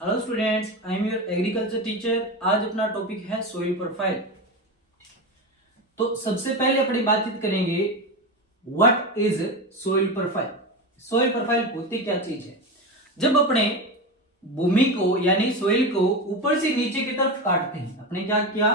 Hello students, I am your agriculture teacher. आज अपना topic है सोइल प्रोफाइल। तो सबसे पहले अपनी बातचीत करेंगे what is soil profile. Soil profile होती क्या चीज है। जब अपने भूमि को यानी सोइल को ऊपर से नीचे की तरफ काटते हैं, अपने क्या किया,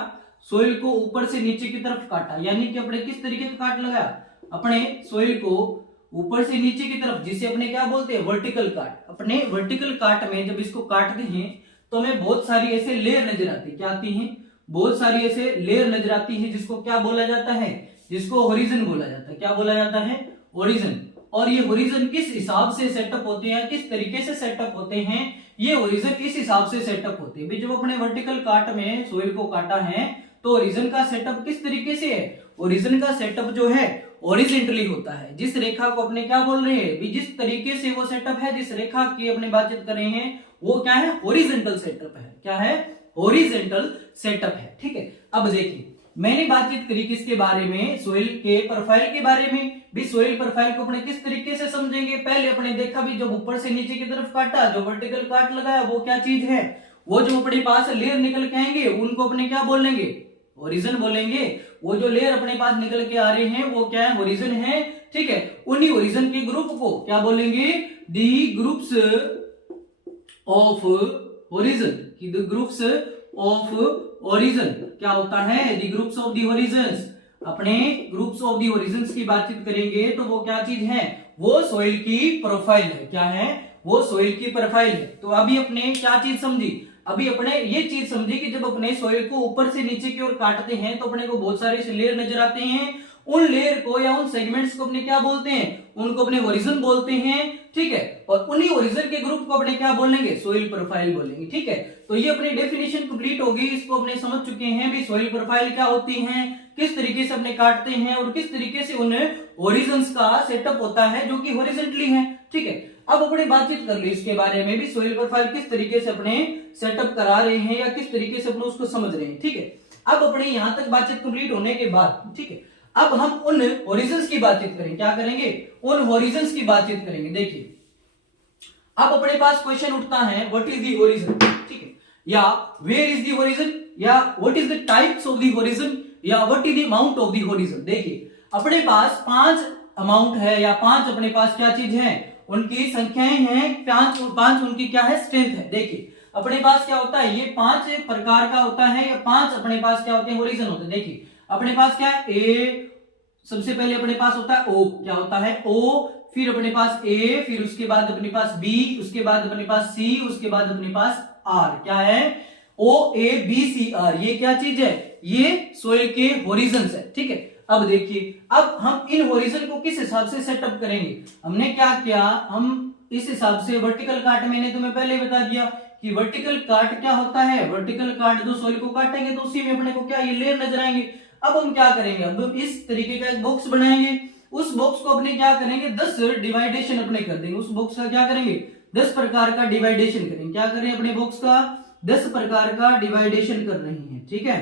सोइल को ऊपर से नीचे की तरफ काटा, यानी कि अपने किस तरीके का काट लगाया, अपने सोइल को ऊपर से नीचे की तरफ, जिसे अपने क्या बोलते हैं, वर्टिकल काट। अपने वर्टिकल काट में जब इसको काटते हैं तो हमें बहुत सारी ऐसे लेयर नजर आती है। क्या आती हैं? बहुत सारी ऐसे लेयर नजर आती है, जिसको क्या बोला जाता है, जिसको होरिजन बोला जाता है। क्या बोला जाता है? होरिजन। और ये होरिजन किस हिसाब से सेटअप होते हैं, किस तरीके से सेटअप होते हैं, ये होरिजन इस हिसाब से सेटअप होते हैं। जब अपने वर्टिकल काट में सोइल को काटा है तो होरिजन का सेटअप किस तरीके से है? होरिजन का सेटअप जो है हॉरिजॉन्टली होता है। जिस रेखा को अपने क्या बोल रहे हैं, जिस तरीके से वो सेटअप है, जिस रेखा की अपने बातचीत कर रहे हैं, वो क्या है? हॉरिजॉन्टल सेटअप है। क्या है? हॉरिजॉन्टल सेटअप है। ठीक है, अब देखिए मैंने बातचीत करी किसके बारे में, सोइल के प्रोफाइल के बारे में। भी सोइल प्रोफाइल को अपने किस तरीके से समझेंगे, पहले अपने देखा भी जब ऊपर से नीचे की तरफ काटा, जो वर्टिकल काट लगाया, वो क्या चीज है, वो जो अपने पास लेयर निकल के आएंगे उनको अपने क्या बोलेंगे, होरिजन बोलेंगे। वो जो लेयर अपने पास निकल के आ रहे हैं वो क्या है? होरिजन है। ठीक है, उन्हीं होरिजन के ग्रुप को क्या बोलेंगे? दी ग्रुप्स ऑफ होरिजन। की द ग्रुप्स ऑफ होरिजन क्या होता है? दी ग्रुप्स ऑफ दी होरिजन्स। अपने ग्रुप्स ऑफ दी होरिजन्स की बातचीत करेंगे तो वो क्या चीज है? वो सोइल की प्रोफाइल है। क्या है? वो सोइल की प्रोफाइल है। तो अभी अपने क्या चीज समझी, अभी अपने ये चीज समझे कि जब अपने सोइल को ऊपर से नीचे की ओर काटते हैं तो अपने को बहुत सारे लेयर नजर आते हैं। उन लेयर को या उन सेगमेंट्स को अपने क्या बोलते हैं? उनको अपने होरिजन बोलते हैं। ठीक है, और उन्हीं होरिजन के ग्रुप को अपने क्या बोलेंगे? सोइल प्रोफाइल बोलेंगे। ठीक है, तो ये अपनी डेफिनेशन कंप्लीट होगी। इसको अपने समझ चुके हैं भी सोइल प्रोफाइल क्या होती है, किस तरीके से अपने काटते हैं और किस तरीके से उन होरिजन्स का सेटअप होता है जो कि हॉरिजॉन्टली है। ठीक है, अब अपने बातचीत कर ली इसके बारे में भी, सोइल प्रोफाइल किस तरीके से अपने सेटअप करा रहे हैं या किस तरीके से अपने उसको समझ रहे हैं। ठीक है, अब अपने यहां तक बातचीत कंप्लीट होने के बाद, ठीक है, अब हम उन होरिजन्स की बातचीत करेंगे। क्या करेंगे? उन होरिजन्स की बातचीत करेंगे। देखिए अब अपने पास क्वेश्चन उठता है व्हाट इज द होरिजन। ठीक है, या वेयर इज द होरिजन, या what is the types of the horizon, या what is the amount of the horizon. देखिए अपने पास 5 अमाउंट है या 5 अपने पास क्या चीज है, उनकी संख्याएं हैं, 5 उनकी क्या है? स्ट्रेंथ है। देखिए अपने पास क्या होता है, ये 5 प्रकार का होता है, या 5 अपने पास क्या होते हैं? होरिजन होते हैं। देखिए अपने पास क्या है? ए, सबसे पहले अपने पास होता है ओ। क्या होता है? ओ। फिर अपने पास ए, फिर उसके बाद अपने पास बी, उसके बाद अपने पास सी, उसके बाद अपने पास आर। क्या है? ओ ए बी सी आर। ये क्या चीज है? ये सोइल के होरिजन्स है। ठीक है, अब देखिए अब हम इन होरिजन को किस हिसाब से सेटअप करेंगे। हमने क्या किया, हम इस हिसाब से वर्टिकल काट, मैंने तुम्हें पहले बता दिया कि वर्टिकल काट क्या होता है। वर्टिकल काट जो सोइल को काटेंगे तो उसी में अपने को क्या, ये लेयर नजर आएंगे। अब हम क्या करेंगे, अब हम इस तरीके का एक बॉक्स बनाएंगे। उस बॉक्स को अपने क्या करेंगे, 10 डिवाइडेशन अपने कर देंगे। उस बॉक्स का क्या करेंगे? 10 प्रकार का डिवाइडेशन करेंगे। क्या करें? अपने बॉक्स का 10 प्रकार का डिवाइडेशन कर रहे हैं। ठीक है,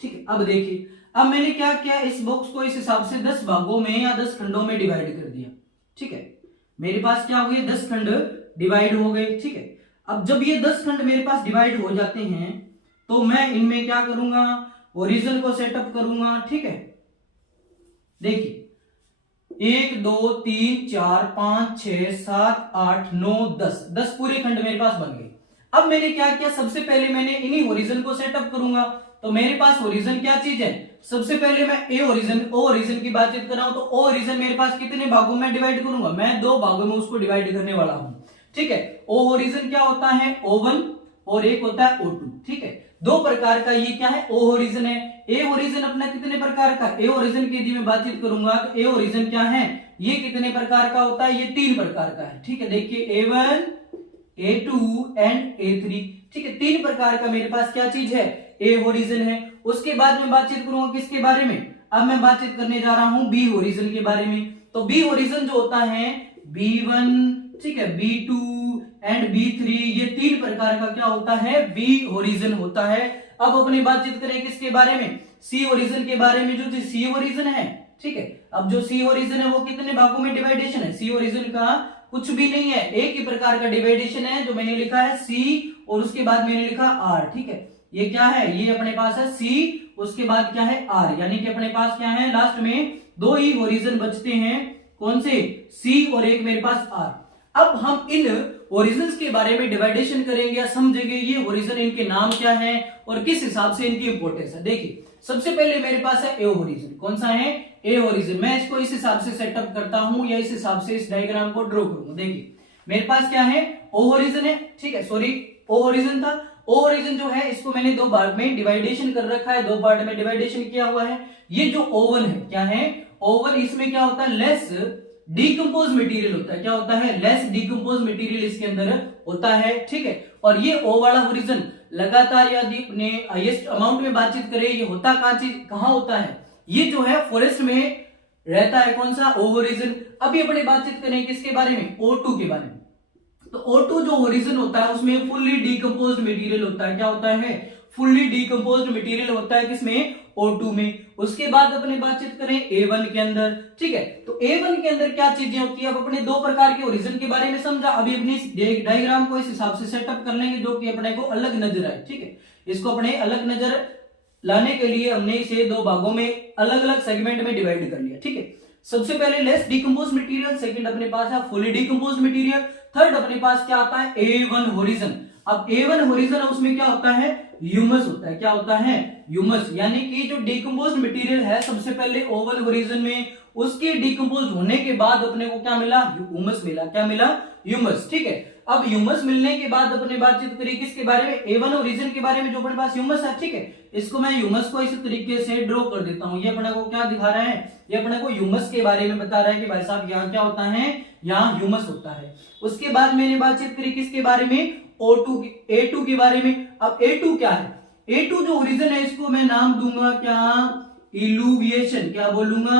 ठीक है, अब देखिए अब मैंने क्या किया, इस बॉक्स को इस हिसाब से 10 भागों में या 10 खंडों में डिवाइड कर दिया। ठीक है, मेरे पास क्या हो गए? 10 खंड डिवाइड हो गए। ठीक है, अब जब ये 10 खंड मेरे पास डिवाइड हो जाते हैं तो मैं इनमें क्या करूंगा, ओरिजिन को सेटअप करूंगा। ठीक है, देखिए 1 2 3 4 5 6 7 8 9 10 पूरे खंड मेरे पास बन गए। अब मैंने क्या किया, सबसे पहले मैंने इन्हीं ओरिजिन को सेटअप करूंगा। तो मेरे पास ओरिजिन क्या चीज है, सबसे पहले मैं ए ओरिजिन, ओ ओरिजिन की बातचीत कर रहा हूं। तो ओ ओरिजिन मेरे पास कितने भागों में डिवाइड करूंगा, मैं 2 भागों में उसको डिवाइड करने वाला हूं। ठीक है, ओ ओरिजिन क्या होता है? O1 और एक होता है O2। ठीक है, 2 प्रकार का ये क्या है? ओ ओरिजिन है। ए ओरिजिन अपना कितने प्रकार का, ए ओरिजिन की यदि मैं बातचीत करूंगा तो ए ओरिजिन क्या है, ये कितने प्रकार का होता है? ये 3 प्रकार का है। ठीक है, देखिए A1 A2 एंड A3। ठीक है, 3 प्रकार का मेरे पास क्या चीज है? ए ओरिजिन है। उसके बाद मैं बातचीत करूंगा किसके बारे में, अब मैं बातचीत करने जा रहा हूं बी ओरिजिन के बारे में। तो बी ओरिजिन जो होता है B1, ठीक है, B2 एंड B3, ये 3 प्रकार का क्या होता है? बी ओरिजिन होता है। अब अपनी बातचीत करें किसके बारे में, सी ओरिजिन के बारे में। जो सी ओरिजिन है, ठीक है, अब जो सी ओरिजिन है वो कितने भागों में डिवाइडेशन है? सी ओरिजिन का कुछ भी नहीं है, एक ही प्रकार का डिवाइडेशन है जो मैंने लिखा है C और उसके बाद मैंने लिखा R, ठीक है। ये क्या है, ये अपने पास है C, उसके बाद क्या है R, यानी कि अपने पास क्या है, लास्ट में दो ही ओरिजिन बचते हैं, कौन से, C और एक मेरे पास R। अब हम इन ओरिजिन्स के बारे में डिवाइडेशन करेंगे या समझेंगे ये ओरिजिन, इनके नाम क्या है और किस हिसाब से इनकी इंपोर्टेंस है। देखिए सबसे पहले मेरे पास है ए ओरिजिन, कौन सा है, ए ओरिजिन। मैं इसको इस हिसाब से सेटअप करता हूं या इस हिसाब से इस डायग्राम को ड्रॉ करूंगा। देखिए मेरे पास क्या है, ओ ओरिजिन है, ठीक है, सॉरी ओ ओरिजिन था। ओ ओरिजिन जो है इसको मैंने दो पार्ट में डिवाइडेशन कर रखा है, दो पार्ट में डिवाइडेशन किया हुआ है। ये जो ओवन है, क्या है ओवन, इसमें क्या होता है, लेस डिकम्पोज मटेरियल होता है, क्या होता है, लेस डिकम्पोज मटेरियल इसके अंदर होता है, ठीक है। और ये ओ वाला ओरिजिन लगातार यदि अपने हाईएस्ट अमाउंट में बातचीत करें, ये होता कहां होता है, ये जो है फॉरेस्ट में रहता है, कौन सा, ओ ओरिजिन। अभी अपने बातचीत करें किसके बारे में, O2 के बारे में। तो O2 जो ओरिजिन होता है उसमें फुल्ली डिकम्पोज्ड मटेरियल होता है, क्या होता है, फुल्ली डिकम्पोज्ड मटेरियल होता है, किसमें, O2 में। उसके बाद अपने बातचीत करें A1 के अंदर, ठीक है। तो A1 के अंदर क्या चीजें होती है, अब अपने दो प्रकार के ओरिजिन के बारे में समझा। अभी अपनी डायग्राम को इस हिसाब से सेटअप कर लेंगे जो कि अपने को अलग नजर आए, ठीक है। इसको अपने अलग नजर लाने के लिए हमने इसे दो भागों में अलग अलग सेगमेंट में डिवाइड कर लिया, ठीक है। सबसे पहले लेस डिकम्पोज मटेरियल, सेकंड अपने पास है फुली डिकम्पोज मटेरियल, थर्ड अपने पास क्या आता है, A1 होरिजन। अब A1 होरिजन उसमें क्या होता है, ह्यूमस होता है, क्या होता है, ह्यूमस। यानी कि जो डिकम्पोज मटेरियल है सबसे पहले O1 होरिजन में, उसके डिकम्पोज होने के बाद अपने को क्या मिला, ह्यूमस मिला, क्या मिला, ह्यूमस, ठीक है। अब ह्यूमस मिलने के बाद अपने बातचीत करें किसके बारे में, A1 ओरिजिन के बारे में, जो अपने पास ह्यूमस है, ठीक है। इसको मैं ह्यूमस को इस तरीके से ड्रॉ कर देता हूं। ये अपने को क्या दिखा रहा है, ये अपने को ह्यूमस के बारे में बता रहा है कि भाई साहब यहाँ क्या होता है, यहाँ ह्यूमस होता है। उसके बाद मैंने बातचीत करी किसके बारे में, O2 A2 के बारे में। अब A2 क्या है, A2 जो ओरिजिन है इसको मैं नाम दूंगा क्या, इल्यूविएशन, क्या बोलूंगा,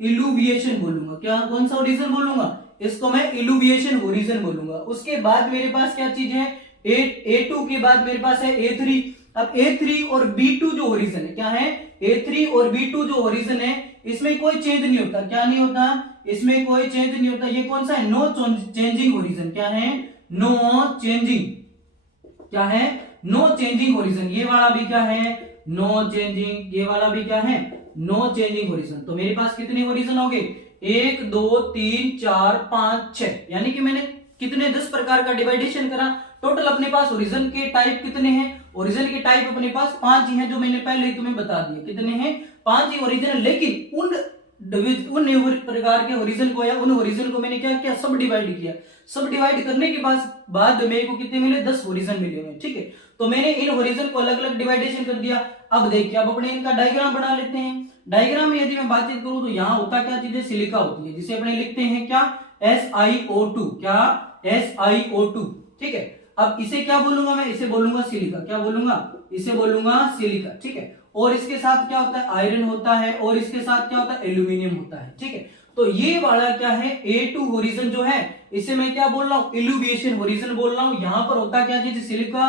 इल्यूविएशन बोलूंगा, क्या, कौन सा ओरिजिन बोलूंगा, इसको मैं इल्यूविएशन ओरिजिन बोलूंगा। उसके बाद मेरे पास क्या चीज है, A2 के बाद मेरे पास है A3। अब A3 और B2 जो ओरिजिन है, क्या है, A3 और B2 जो ओरिजिन है इसमें कोई चेंज नहीं होता, क्या नहीं होता, इसमें कोई चेंज नहीं होता। ये कौन सा है, नो चेंजिंग ओरिजिन, क्या है, नो चेंजिंग, क्या है, नो चेंजिंग ओरिजिन। ये वाला भी क्या है, नो चेंजिंग, ये वाला भी क्या है, नो चेंजिंग ओरिजिन। तो मेरे पास कितने ओरिजिन हो गए, 1 2 3 4 5 6, यानी कि मैंने कितने 10 प्रकार का डिवाइडेशन करा। टोटल अपने पास ओरिजिन के टाइप कितने हैं, ओरिजिन के टाइप अपने पास 5 ही हैं, जो मैंने पहले ही तुम्हें बता दिया, कितने हैं, 5 ही ओरिजिन। लेकिन उन प्रकार के ओरिजिन को या उन ओरिजिन को मैंने क्या किया, सब डिवाइड किया। सब डिवाइड करने के बाद मेरे को कितने मिले, 10 ओरिजिन मिले हुए, ठीक है। तो मैंने इन ओरिजिन को अलग अलग डिवाइडेशन कर दिया। अब देखिए अब अपने इनका डायग्राम बना लेते हैं। डायग्राम में यदि मैं बातचीत करूं तो यहाँ होता क्या चीज है, सिलिका होती है, जिसे अपने लिखते हैं क्या, SiO2, क्या, SiO2, ठीक है। अब इसे क्या बोलूंगा मैं, इसे बोलूंगा सिलिका, क्या बोलूंगा, इसे बोलूंगा सिलिका, ठीक है। और इसके साथ क्या होता है, आयरन होता है, और इसके साथ क्या होता है, एल्यूमिनियम होता है, ठीक है। तो ये वाला क्या है, A2 ओरिजिन जो है इसे मैं क्या बोल रहा हूँ, इल्यूविएशन ओरिजिन बोल रहा हूँ। यहाँ पर होता क्या चीज, सिलिका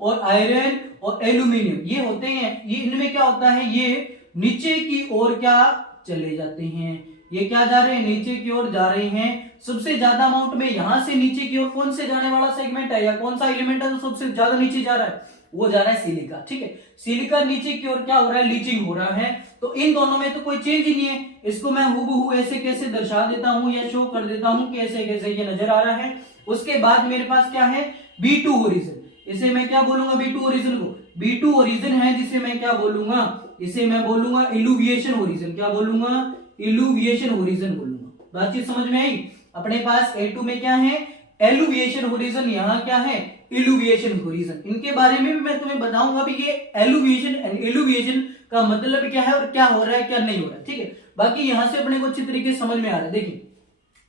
और आयरन और एल्यूमिनियम, ये होते हैं। ये इनमें क्या होता है, ये नीचे की ओर क्या चले जाते हैं, ये क्या जा रहे हैं, नीचे की ओर जा रहे हैं। सबसे ज्यादा अमाउंट में यहां से नीचे की ओर कौन से जाने वाला सेगमेंट है या कौन सा एलिमेंट है जो सबसे ज्यादा नीचे जा रहा है, वो जा रहा है सिलिका, ठीक है। सिलिका नीचे की ओर क्या हो रहा है, लीचिंग हो रहा है। तो इन दोनों में तो कोई चेंज ही नहीं है। इसको मैं हूबहू ऐसे कैसे दर्शा देता हूं या शो कर देता हूं कि ऐसे कैसे ये नजर आ रहा है। उसके बाद मेरे पास क्या है, B2 ओरिजिन, इसे मैं क्या बोलूंगा, B2 ओरिजिन को, B2 ओरिजिन है जिसे मैं क्या बोलूंगा, इसे मैं बोलूंगा इल्यूविएशन ओरिजिन, क्या बोलूंगा, इल्यूविएशन ओरिजिन बोलूंगा। बातचीत समझ में आई। अपने पास A2 में क्या है, एल्यूविएशन ओरिजिन, यहाँ क्या है, इल्यूविएशन ओरिजिन। इनके बारे में भी मैं तुम्हें बताऊंगा भी ये एल्यूविएशन का मतलब क्या है और क्या हो रहा है क्या नहीं हो रहा है, ठीक है। बाकी यहां से अपने को अच्छी तरीके से समझ में आ रहा है। देखिए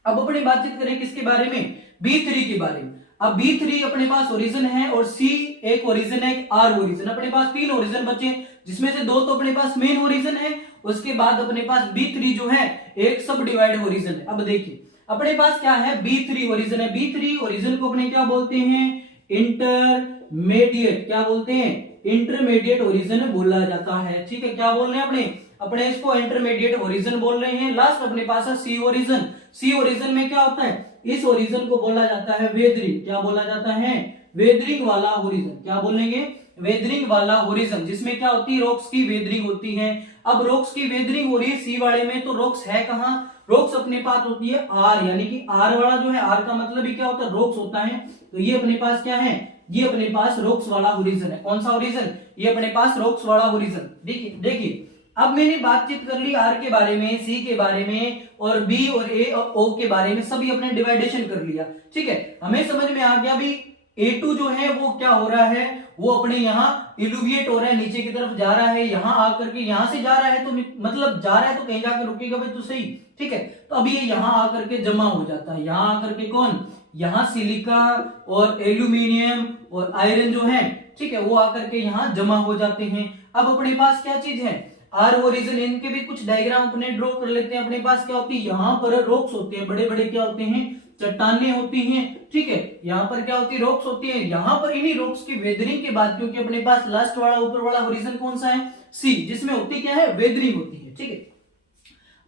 अब अपनी बातचीत करें किसके बारे में, B3 के बारे में। अब B3 अपने पास ओरिजिन है और C एक ओरिजिन है, एक R ओरिजिन। अपने पास 3 ओरिजिन बचे, जिसमें से 2 तो अपने पास मेन ओरिजिन है। उसके बाद अपने पास B3 जो है एक सब डिवाइड ओरिजिन है। अब देखिए अपने पास क्या है, B3 ओरिजिन है। B3 ओरिजिन को अपने क्या बोलते हैं, इंटरमीडिएट, क्या बोलते हैं, इंटरमीडिएट ओरिजिन बोला जाता है, ठीक है। क्या बोल रहे हैं अपने इसको इंटरमीडिएट ओरिजिन बोल रहे हैं। लास्ट अपने पास है C ओरिजिन। C ओरिजिन में क्या होता है, इस ओरिजिन को बोला जाता है वेदरिंग। क्या बोला जाता है? वेदरिंग वाला ओरिजिन। क्या बोलेंगे? वेदरिंग वाला ओरिजिन, जिसमें क्या होती है? रॉक्स की वेदरिंग होती है। अब रॉक्स की वेदरिंग हो रही है सी वाले में, तो रॉक्स है कहां? रॉक्स अपने पास होती है आर, यानी कि आर वाला जो है, आर का मतलब ही क्या होता है? रॉक्स होता है। तो ये अपने पास क्या है? ये अपने पास रॉक्स वाला ओरिजिन है। कौन सा ओरिजिन? ये अपने पास रॉक्स वाला ओरिजिन। देखिए देखिए, अब मैंने बातचीत कर ली आर के बारे में, सी के बारे में, और बी और ए और ओ के बारे में, सभी अपने डिवाइडेशन कर लिया। ठीक है, हमें समझ में आ गया भी A2 जो है वो क्या हो रहा है? वो अपने यहाँ इल्यूविएट हो रहा है, नीचे की तरफ जा रहा है, यहाँ आकर के, यहाँ से जा रहा है तो मतलब जा रहा है तो कहीं जाकर रुकेगा भाई, तो सही। ठीक है, तो अभी ये यहाँ आकर के जमा हो जाता है। यहाँ आकर के कौन? यहाँ सिलिका और एल्यूमिनियम और आयरन जो है, ठीक है, वो आकर के यहाँ जमा हो जाते हैं। अब अपने पास क्या चीज है? Are origin. इनके भी कुछ डायग्राम अपने ड्रॉ कर लेते हैं। अपने पास क्या होती है? यहाँ पर रॉक्स होते हैं, बड़े बड़े क्या होते हैं? चट्टानें होती हैं। ठीक है, यहाँ पर क्या होती है? रॉक्स होती है। यहाँ पर इन्हीं रॉक्स की वेदरिंग के बाद, क्योंकि अपने पास लास्ट वाला ऊपर वाला ओरिजिन कौन सा है? सी, जिसमें होती क्या है? वेदरिंग होती है। ठीक है,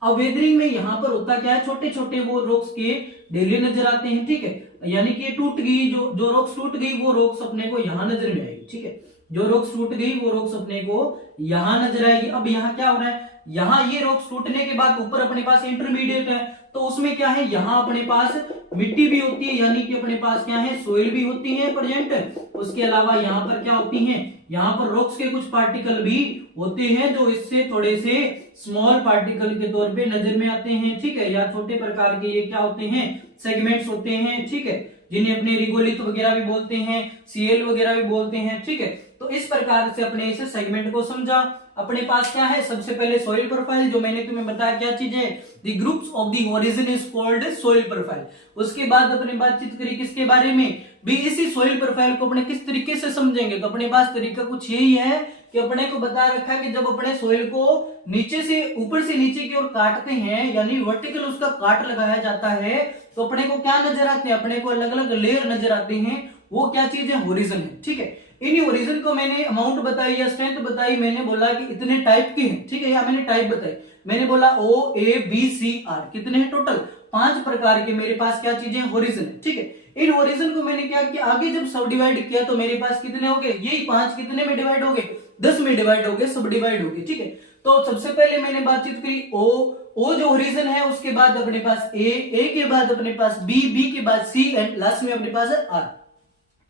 अब वेदरिंग में यहाँ पर होता क्या है? छोटे छोटे वो रॉक्स के ढेले नजर आते हैं। ठीक है, यानी कि टूट गई, जो रॉक्स टूट गई वो रॉक्स अपने को यहाँ नजर में आएगी। ठीक है, जो रॉक्स टूट गई वो रॉक्स अपने को यहाँ नजर आएगी। अब यहाँ क्या हो रहा है? यहाँ ये रॉक्स टूटने के बाद ऊपर अपने पास इंटरमीडिएट है, तो उसमें क्या है? यहाँ अपने पास मिट्टी भी होती है, यानी कि अपने पास क्या है? सोइल भी होती है प्रेजेंट। उसके अलावा यहाँ पर क्या होती है? यहाँ पर रॉक्स के कुछ पार्टिकल भी होते हैं, जो इससे थोड़े से स्मॉल पार्टिकल के तौर पे नजर में आते हैं। ठीक है, या छोटे प्रकार के ये क्या होते हैं? सेगमेंट्स होते हैं। ठीक है, जिन्हें अपने रिगोलिथ वगैरह भी बोलते हैं, सीएल वगैरह भी बोलते हैं। ठीक है, तो इस प्रकार से अपने इस सेगमेंट को समझा। अपने पास क्या है? सबसे पहले सॉइल प्रोफाइल, जो मैंने तुम्हें बताया क्या चीज है? The groups of the origin is called soil profile. उसके बाद अपने बातचीत करी किसके बारे में? भी इसी सॉइल प्रोफाइल को अपने किस तरीके से समझेंगे? तो अपने पास तरीका कुछ यही है कि अपने को बता रखा है कि जब अपने सॉइल को नीचे से ऊपर से नीचे की ओर काटते हैं, यानी वर्टिकल उसका काट लगाया जाता है, तो अपने को क्या नजर आते हैं? अपने को अलग अलग लेयर नजर आते हैं। वो क्या चीज है? होरिजन है। ठीक है, इन ओरिजिन को मैंने अमाउंट बताई या स्ट्रेंथ बताई, मैंने बोला कि इतने टाइप की हैं। ठीक है, यहाँ मैंने टाइप बताई, मैंने बोला O A B C R, कितने हैं टोटल? 5 प्रकार के मेरे पास क्या चीजें? होरिजिन है। ठीक है, इन होरिजिन को मैंने क्या किया? आगे जब सब डिवाइड किया तो मेरे पास कितने हो गए? यही 5 कितने में डिवाइड हो गए? 10 में डिवाइड हो गए, सब डिवाइड हो गए। ठीक है, तो सबसे पहले मैंने बातचीत करी ओ जो होरिजिन है, उसके बाद अपने पास ए के बाद अपने पास बी के बाद सी, एंड लास्ट में अपने पास है आर।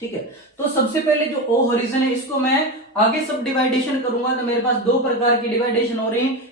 ठीक है, तो सबसे पहले जो ओ होरिजन है, इसको मैं आगे सब डिवाइडेशन करूंगा, तो मेरे पास 2 प्रकार की डिवाइडेशन हो रही है।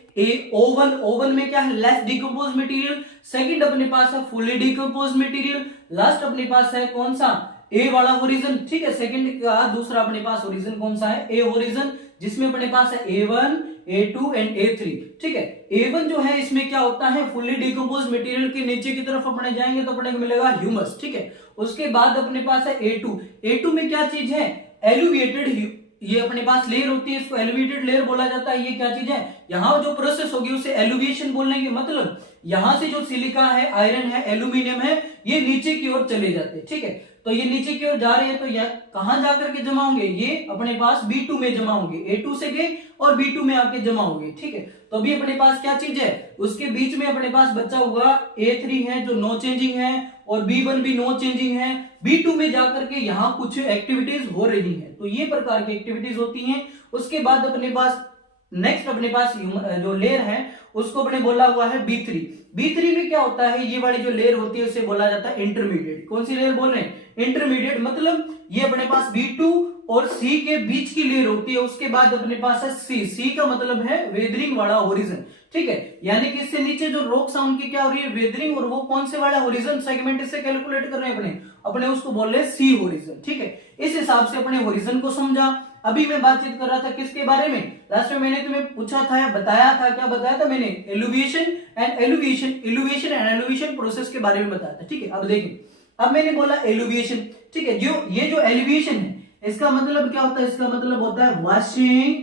ओवन में क्या है? Less decompose material. सेकंड अपने पास है फुली डिकम्पोज मटेरियल। लास्ट अपने पास है कौन सा? ए वाला होरिजन। ठीक है, सेकंड का दूसरा अपने पास होरिजन कौन सा है? ए होरिजन, जिसमें अपने पास है A1, A2 एंड A3। ठीक है, A1 जो है इसमें क्या होता है? फुली डिकम्पोज मटेरियल के नीचे की तरफ अपने जाएंगे तो अपने को मिलेगा ह्यूमस। ठीक है, उसके बाद अपने पास है A2 में क्या चीज है? एलिवेटेड, ये अपने पास लेयर होती है, इसको एलिवेटेड लेयर बोला जाता है। ये क्या चीज है? यहाँ जो प्रोसेस होगी उसे एलिवेशन बोलने के मतलब यहाँ से जो सिलिका है, आयरन है, एल्यूमिनियम है, ये नीचे की ओर चले जाते हैं। ठीक है, तो ये नीचे की ओर जा रहे हैं, तो यह कहां जाकर के जमा होंगे? ये अपने पास B2 में जमा होंगे। A2 से गए और B2 में आके जमा होंगे। ठीक है, तो अभी अपने पास क्या चीज है? उसके बीच में अपने पास बचा हुआ A3 है, जो नो चेंजिंग है, और B1 भी नो चेंजिंग है। B2 में जाकर के यहाँ कुछ एक्टिविटीज हो रही है, तो ये प्रकार की एक्टिविटीज होती हैं। उसके बाद अपने पास नेक्स्ट अपने पास जो लेयर है उसको अपने बोला हुआ है B3 में क्या होता है? ये वाली जो लेयर होती है उसे बोला जाता है इंटरमीडिएट। कौन सी लेयर बोल रहे हैं? इंटरमीडिएट, मतलब ये अपने पास B2 और C के बीच की लेयर होती है। उसके बाद अपने पास है C का मतलब है वेदरिंग वाला होरिजन। ठीक है, यानी कि इससे नीचे जो रॉक्स है उनकी क्या हो रही है? वेदरिंग, और वो कौन से वाला होरिजन सेगमेंट इससे कैलकुलेट कर रहे हैं अपने उसको बोल रहे हैं C होरिजन। ठीक है, इस हिसाब से अपने होरिजन को समझा। अभी मैं बातचीत कर रहा था किसके बारे में? लास्ट में मैंने तुम्हें पूछा था या बताया था, क्या बताया था मैंने? एलिवेशन एंड एलिवेशन प्रोसेस के बारे में बताया था। ठीक है, अब देखिए, अब मैंने बोला एलिवेशन। ठीक है, ये जो एलिवेशन है इसका मतलब क्या होता है? इसका मतलब होता है वॉशिंग।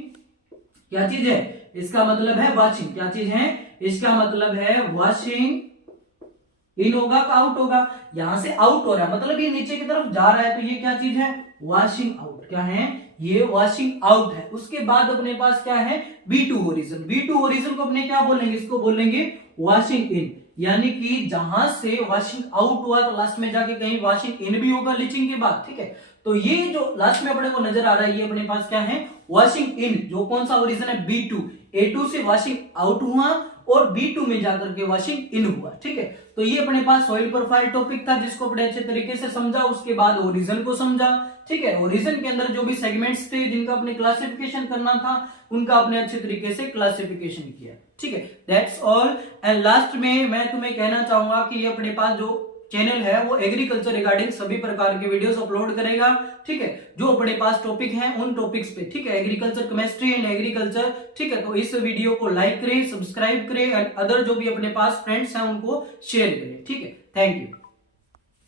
क्या चीज है? इसका मतलब है वॉशिंग। क्या चीज है? इसका मतलब है वॉशिंग। इन होगा का आउट होगा? यहां से आउट हो रहा है, मतलब ये नीचे की तरफ जा रहा है, तो ये क्या चीज है? Washing out. क्या है? ये वॉशिंग आउट है। उसके बाद अपने पास क्या है? B2 होरिजन को अपने क्या बोलेंगे? इसको बोलेंगे वॉशिंग इन। यानी कि जहां से वॉशिंग आउट हुआ तो लास्ट में जाके कहीं वॉशिंग इन भी होगा लीचिंग के बाद, ठीक है। तो ये जो लास्ट में अपने को नजर आ रहा है, ये अपने पास क्या है, वॉशिंग इन, जो कौन सा ओरिजिन है, B2, A2 से वॉशिंग आउट हुआ और B2 में जाकर के वॉशिंग इन हुआ, ठीक है। तो ये अपने पास सॉइल प्रोफाइल टॉपिक था, जिसको अपने अच्छे तरीके से समझा, उसके बाद ओरिजिन को समझा, ठीक है। ओरिजिन के अंदर जो भी सेगमेंट्स थे जिनका अपने क्लासिफिकेशन करना था, उनका अपने अच्छे तरीके से क्लासिफिकेशन किया, ठीक है। That's all. एंड लास्ट में मैं तुम्हें कहना चाहूंगा कि ये अपने पास जो चैनल है वो एग्रीकल्चर रिगार्डिंग सभी प्रकार के वीडियोस अपलोड करेगा, ठीक है, जो अपने पास टॉपिक हैं उन टॉपिक्स पे, ठीक है, एग्रीकल्चर, केमिस्ट्री एंड एग्रीकल्चर, ठीक है। तो इस वीडियो को लाइक करें, सब्सक्राइब करें एंड अदर जो भी अपने पास फ्रेंड्स हैं उनको शेयर करें, ठीक है। Thank you.